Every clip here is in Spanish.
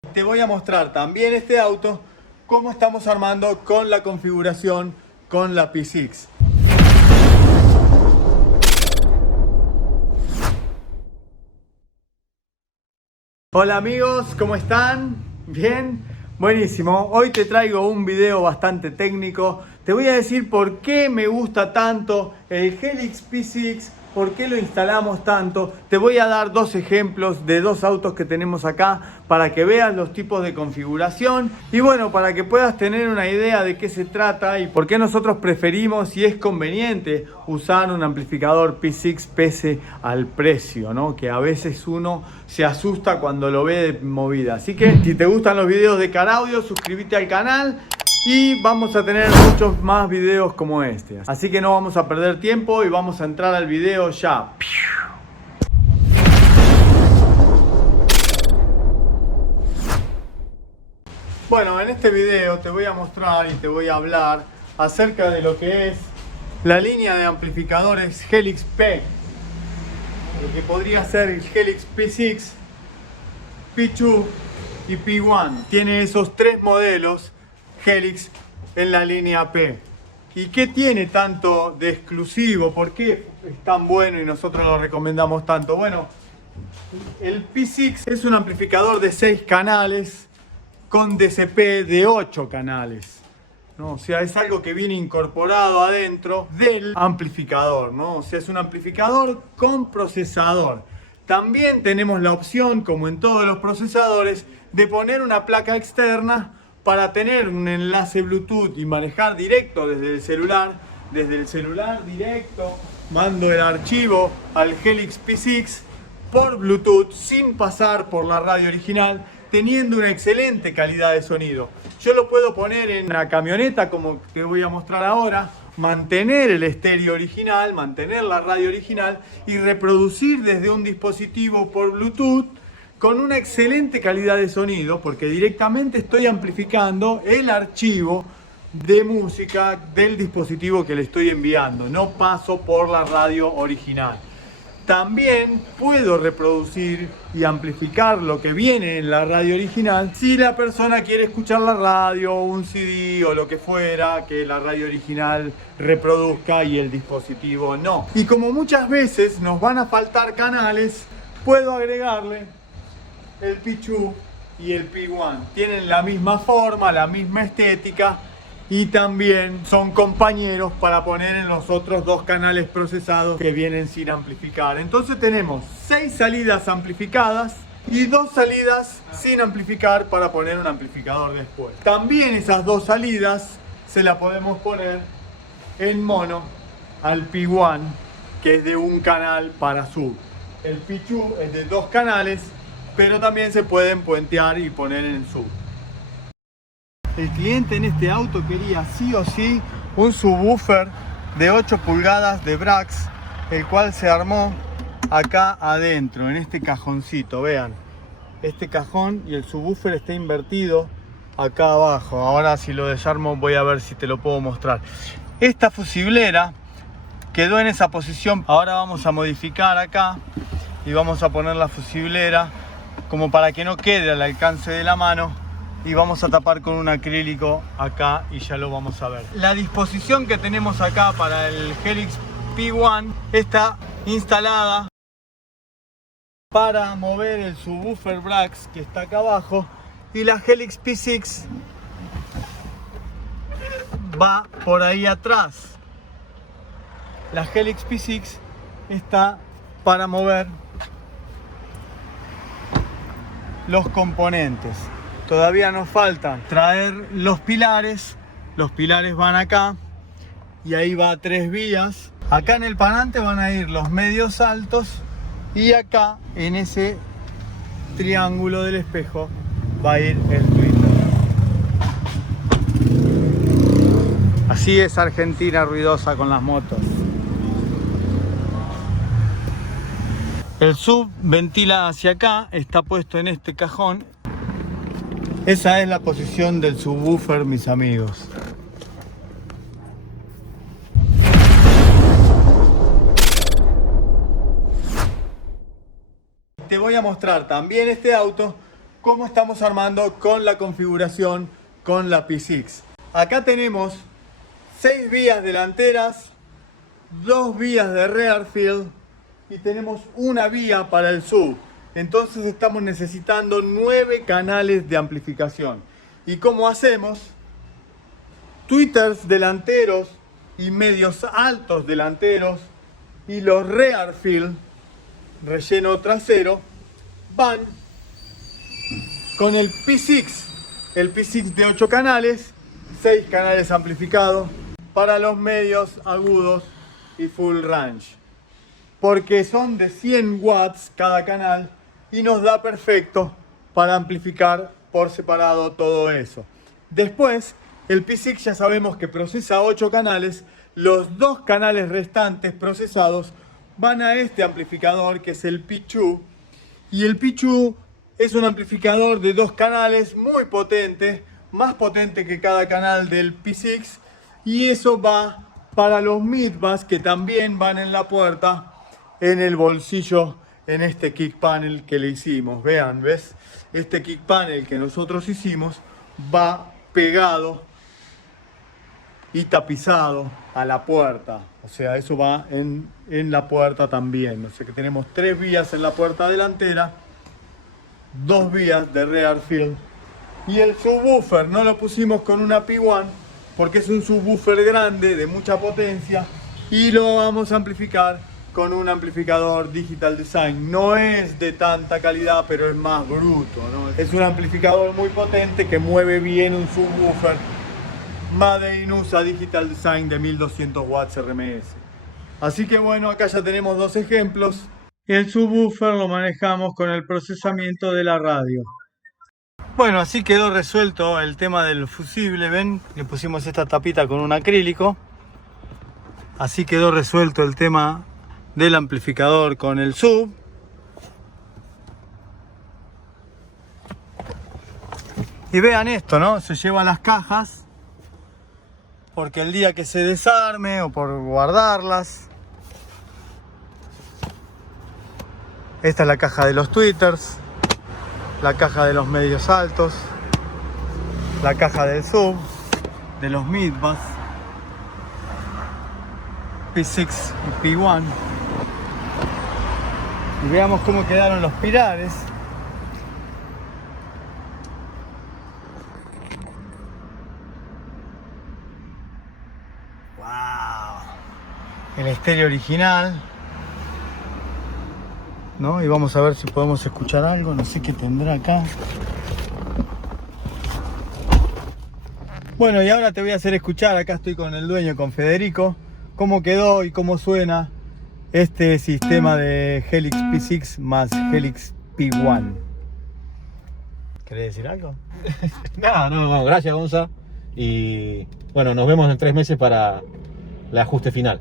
Te voy a mostrar también este auto, cómo estamos armando con la configuración con la P6. Hola amigos, ¿cómo están? ¿Bien? Buenísimo. Hoy te traigo un video bastante técnico. Te voy a decir por qué me gusta tanto el Helix P6, por qué lo instalamos tanto. Te voy a dar dos ejemplos de dos autos que tenemos acá para que veas los tipos de configuración y bueno, para que puedas tener una idea de qué se trata y por qué nosotros preferimos y es conveniente usar un amplificador P6 pese al precio, ¿no? Que a veces uno se asusta cuando lo ve de movida. Así que si te gustan los videos de Car Audio, suscríbete al canal y vamos a tener muchos más videos como este. Así que no vamos a perder tiempo y vamos a entrar al video ya. Bueno, en este video te voy a mostrar y te voy a hablar acerca de lo que es la línea de amplificadores Helix P, lo que podría ser el Helix P6, P2 y P1. Tiene esos tres modelos Helix en la línea P. ¿Y qué tiene tanto de exclusivo? ¿Por qué es tan bueno y nosotros lo recomendamos tanto? Bueno, el P6 es un amplificador de 6 canales con DCP de 8 canales, ¿no? O sea, es algo que viene incorporado adentro del amplificador, ¿no? O sea, es un amplificador con procesador. También tenemos la opción, como en todos los procesadores, de poner una placa externa para tener un enlace Bluetooth y manejar directo desde el celular. Desde el celular directo mando el archivo al Helix P6 por Bluetooth sin pasar por la radio original, teniendo una excelente calidad de sonido. Yo lo puedo poner en una camioneta como te voy a mostrar ahora, mantener el estéreo original, mantener la radio original y reproducir desde un dispositivo por Bluetooth con una excelente calidad de sonido, porque directamente estoy amplificando el archivo de música del dispositivo que le estoy enviando, no paso por la radio original. También puedo reproducir y amplificar lo que viene en la radio original si la persona quiere escuchar la radio, un CD o lo que fuera que la radio original reproduzca y el dispositivo no. Y como muchas veces nos van a faltar canales, puedo agregarle el P2 y el P1. Tienen la misma forma, la misma estética y también son compañeros para poner en los otros dos canales procesados que vienen sin amplificar. Entonces tenemos 6 salidas amplificadas y 2 salidas sin amplificar para poner un amplificador después. También esas 2 salidas se las podemos poner en mono al P1, que es de un canal para sub. El P2 es de 2 canales, pero también se pueden puentear y poner en sub. El cliente en este auto quería sí o sí un subwoofer de 8 pulgadas de Brax, el cual se armó acá adentro, en este cajoncito. Vean, este cajón y el subwoofer está invertido acá abajo. Ahora si lo desarmo voy a ver si te lo puedo mostrar. Esta fusiblera quedó en esa posición. Ahora vamos a modificar acá y vamos a poner la fusiblera como para que no quede al alcance de la mano. Y vamos a tapar con un acrílico acá y ya lo vamos a ver. La disposición que tenemos acá para el Helix P1 está instalada para mover el subwoofer Brax que está acá abajo, y la Helix P6 va por ahí atrás. La Helix P6 está para mover los componentes. Todavía nos falta traer los pilares. Los pilares van acá y ahí va 3 vías. Acá en el parante van a ir los medios altos y acá en ese triángulo del espejo va a ir el tweeter. Así es Argentina ruidosa con las motos. El sub ventila hacia acá, está puesto en este cajón. Esa es la posición del subwoofer, mis amigos. Te voy a mostrar también este auto, cómo estamos armando con la configuración con la P6. Acá tenemos 6 vías delanteras, 2 vías de rear field y tenemos una vía para el sub. Entonces estamos necesitando 9 canales de amplificación. ¿Y cómo hacemos? Tweeters delanteros y medios altos delanteros y los rear field, relleno trasero, van con el P6 de 8 canales, 6 canales amplificados para los medios agudos y full range, porque son de 100 watts cada canal y nos da perfecto para amplificar por separado todo eso. Después, el P6 ya sabemos que procesa 8 canales, los 2 canales restantes procesados van a este amplificador que es el P2, y el P2 es un amplificador de 2 canales muy potente, más potente que cada canal del P6, y eso va para los midbass que también van en la puerta, en el bolsillo, en este kick panel que le hicimos. Vean, ¿ves? Este kick panel que nosotros hicimos va pegado y tapizado a la puerta, o sea, eso va en la puerta también. O sea que tenemos 3 vías en la puerta delantera, 2 vías de rear field, y el subwoofer no lo pusimos con una P1 porque es un subwoofer grande de mucha potencia y lo vamos a amplificar con un amplificador Digital Design. No es de tanta calidad, pero es más bruto, ¿no? Es un amplificador muy potente que mueve bien un subwoofer Made in USA Digital Design de 1200 watts RMS. Así que bueno, acá ya tenemos 2 ejemplos. El subwoofer lo manejamos con el procesamiento de la radio. Bueno, así quedó resuelto el tema del fusible. Ven, le pusimos esta tapita con un acrílico. Así quedó resuelto el tema del amplificador con el sub. Y vean esto, ¿no? Se lleva las cajas, porque el día que se desarme o por guardarlas. Esta es la caja de los tweeters, la caja de los medios altos, la caja del sub, de los midbass, P6 y P1. Y veamos cómo quedaron los pilares. El estéreo original, ¿no? Y vamos a ver si podemos escuchar algo, no sé qué tendrá acá. Bueno, y ahora te voy a hacer escuchar, acá estoy con el dueño, con Federico, cómo quedó y cómo suena este sistema de Helix P6 más Helix P1. ¿Querés decir algo? No, gracias Gonza. Y bueno, nos vemos en 3 meses para el ajuste final.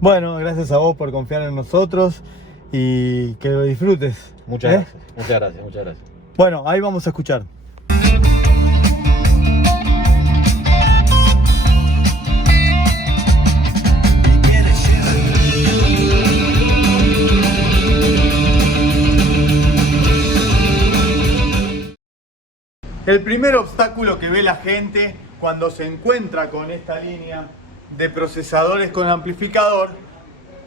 Bueno, gracias a vos por confiar en nosotros y que lo disfrutes. Muchas gracias, muchas gracias. Bueno, ahí vamos a escuchar. El primer obstáculo que ve la gente cuando se encuentra con esta línea de procesadores con amplificador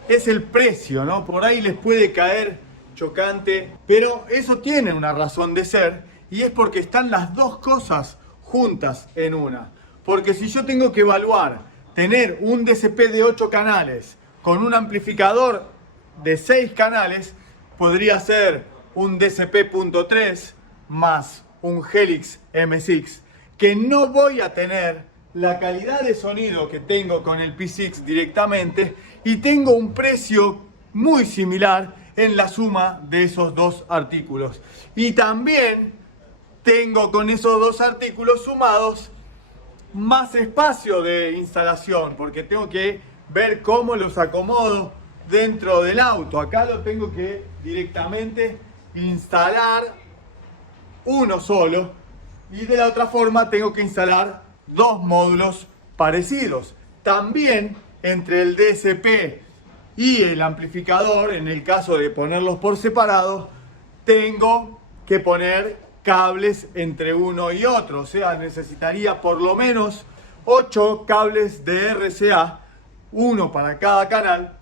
es el precio, ¿no? Por ahí les puede caer chocante, pero eso tiene una razón de ser y es porque están las 2 cosas juntas en una. Porque si yo tengo que evaluar tener un DCP de 8 canales con un amplificador de 6 canales, podría ser un DCP.3 más un Helix M6, que no voy a tener la calidad de sonido que tengo con el P6 directamente y tengo un precio muy similar en la suma de esos 2 artículos. Y también tengo con esos 2 artículos sumados más espacio de instalación, porque tengo que ver cómo los acomodo dentro del auto. Acá lo tengo que directamente instalar uno solo y de la otra forma tengo que instalar 2 módulos parecidos. También entre el DSP y el amplificador, en el caso de ponerlos por separado, tengo que poner cables entre uno y otro. O sea, necesitaría por lo menos 8 cables de RCA, uno para cada canal.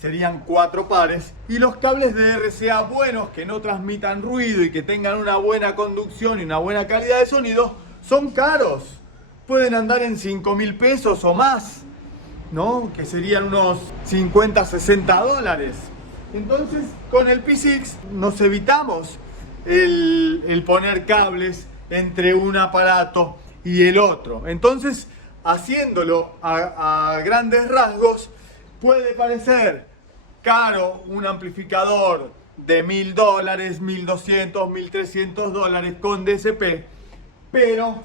Serían 4 pares. Y los cables de RCA buenos, que no transmitan ruido y que tengan una buena conducción y una buena calidad de sonido, son caros. Pueden andar en 5.000 pesos o más, ¿no? Que serían unos 50, 60 dólares. Entonces, con el P6 nos evitamos el poner cables entre un aparato y el otro. Entonces, haciéndolo a grandes rasgos, puede parecer caro un amplificador de $1.000, $1.200, $1.300 con DSP, pero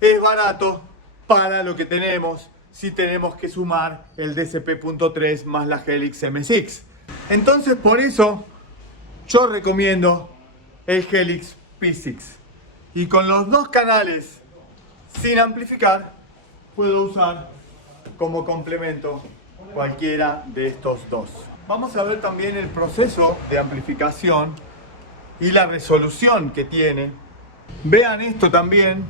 es barato para lo que tenemos si tenemos que sumar el DSP.3 más la Helix M6. Entonces, por eso yo recomiendo el Helix P6. Y con los 2 canales sin amplificar, puedo usar como complemento cualquiera de estos 2. Vamos a ver también el proceso de amplificación y la resolución que tiene. Vean esto también,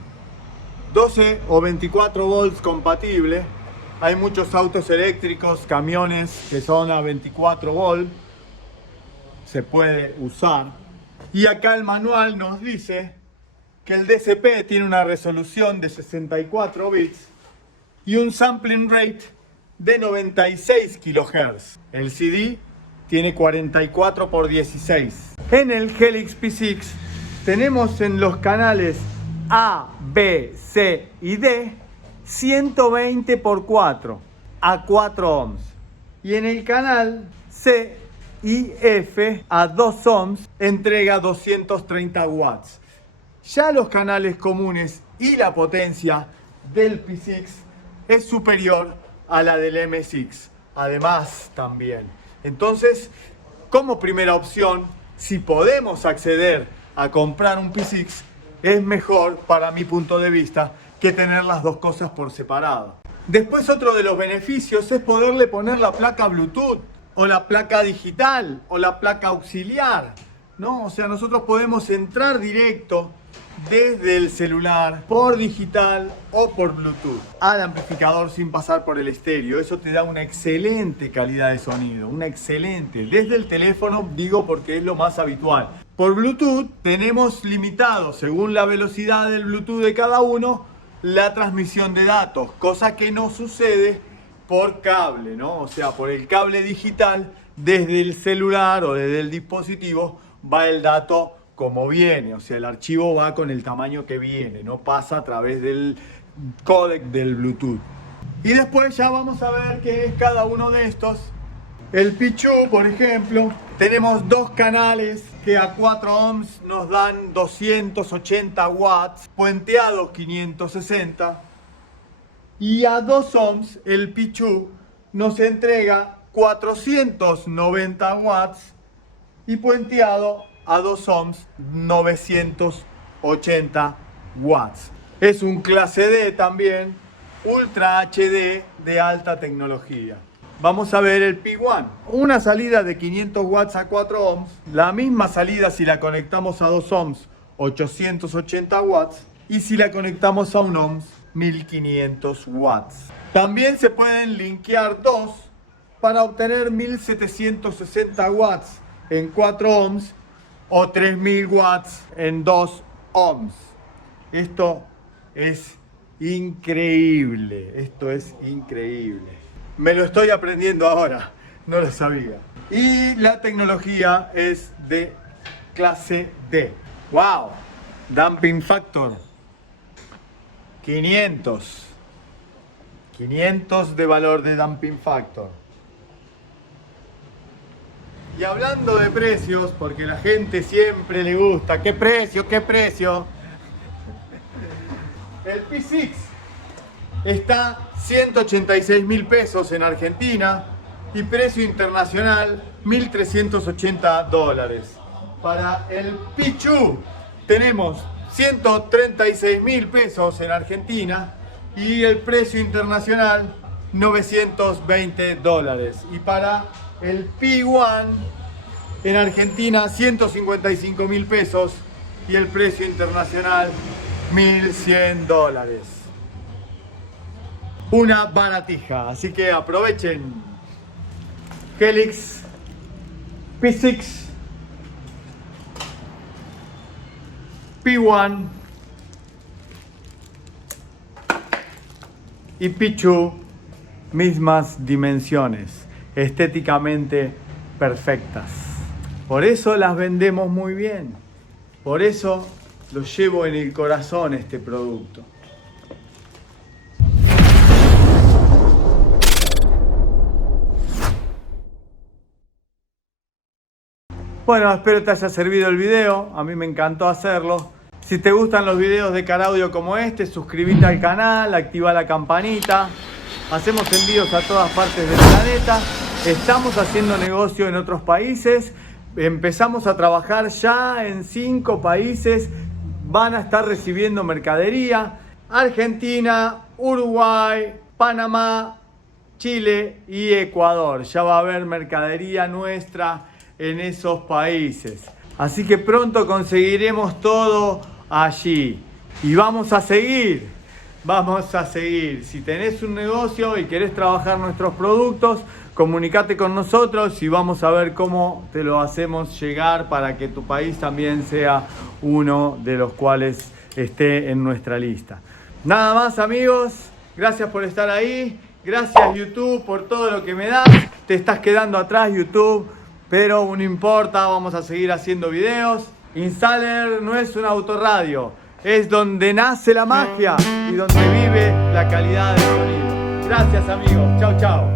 12 o 24 volts compatible. Hay muchos autos eléctricos, camiones que son a 24 volts. Se puede usar. Y acá el manual nos dice que el DSP tiene una resolución de 64 bits y un sampling rate de 96 kHz. El CD tiene 44 por 16. En el Helix P6 tenemos en los canales A, B, C y D 120 por 4 a 4 ohms. Y en el canal C y F a 2 ohms entrega 230 watts. Ya los canales comunes y la potencia del P6 es superior a la del M6. Además también. Entonces, como primera opción, si podemos acceder a comprar un P6, es mejor, para mi punto de vista, que tener las 2 cosas por separado. Después, otro de los beneficios es poderle poner la placa Bluetooth, o la placa digital, o la placa auxiliar, ¿no? O sea, nosotros podemos entrar directo desde el celular, por digital o por Bluetooth, al amplificador sin pasar por el estéreo. Eso te da una excelente calidad de sonido, una excelente. Desde el teléfono, digo, porque es lo más habitual. Por Bluetooth tenemos limitado, según la velocidad del Bluetooth de cada uno, la transmisión de datos, cosa que no sucede por cable, ¿no? O sea, por el cable digital, desde el celular o desde el dispositivo va el dato como viene, o sea, el archivo va con el tamaño que viene, no pasa a través del códec del Bluetooth. Y después ya vamos a ver qué es cada uno de estos. El P2, por ejemplo, tenemos 2 canales que a 4 ohms nos dan 280 watts, puenteados 560. Y a 2 ohms el P2 nos entrega 490 watts y puenteado a 2 ohms 980 watts. Es un clase D también, Ultra HD de alta tecnología. Vamos a ver el P1. Una salida de 500 watts a 4 ohms. La misma salida si la conectamos a 2 ohms, 880 watts. Y si la conectamos a 1 ohms, 1500 watts. También se pueden linkear 2 para obtener 1760 watts en 4 ohms o 3000 watts en 2 ohms. Esto es increíble. Esto es increíble. Me lo estoy aprendiendo ahora, no lo sabía. Y la tecnología es de clase D. ¡Wow! Damping factor 500. 500 de valor de damping factor. Y hablando de precios, porque a la gente siempre le gusta, ¿qué precio? ¿Qué precio? El P6 está 186.000 pesos en Argentina y precio internacional 1.380 dólares. Para el P2 tenemos 136.000 pesos en Argentina y el precio internacional 920 dólares. Y para el P1 en Argentina 155.000 pesos y el precio internacional $1.100. Una baratija, así que aprovechen. Helix P6 P1 y P2, mismas dimensiones, estéticamente perfectas. Por eso las vendemos muy bien. Por eso lo llevo en el corazón este producto. Bueno, espero te haya servido el video. A mí me encantó hacerlo. Si te gustan los videos de Caraudio como este, suscríbete al canal, activa la campanita. Hacemos envíos a todas partes del planeta. Estamos haciendo negocio en otros países. Empezamos a trabajar ya en 5 países. Van a estar recibiendo mercadería. Argentina, Uruguay, Panamá, Chile y Ecuador. Ya va a haber mercadería nuestra en esos países. Así que pronto conseguiremos todo allí. Y vamos a seguir. Vamos a seguir. Si tenés un negocio y querés trabajar nuestros productos, comunícate con nosotros y vamos a ver cómo te lo hacemos llegar para que tu país también sea uno de los cuales esté en nuestra lista. Nada más, amigos. Gracias por estar ahí. Gracias, YouTube, por todo lo que me das. Te estás quedando atrás, YouTube, pero no importa, vamos a seguir haciendo videos. Installer no es una autorradio, es donde nace la magia y donde vive la calidad del sonido. Gracias, amigos. Chau, chau.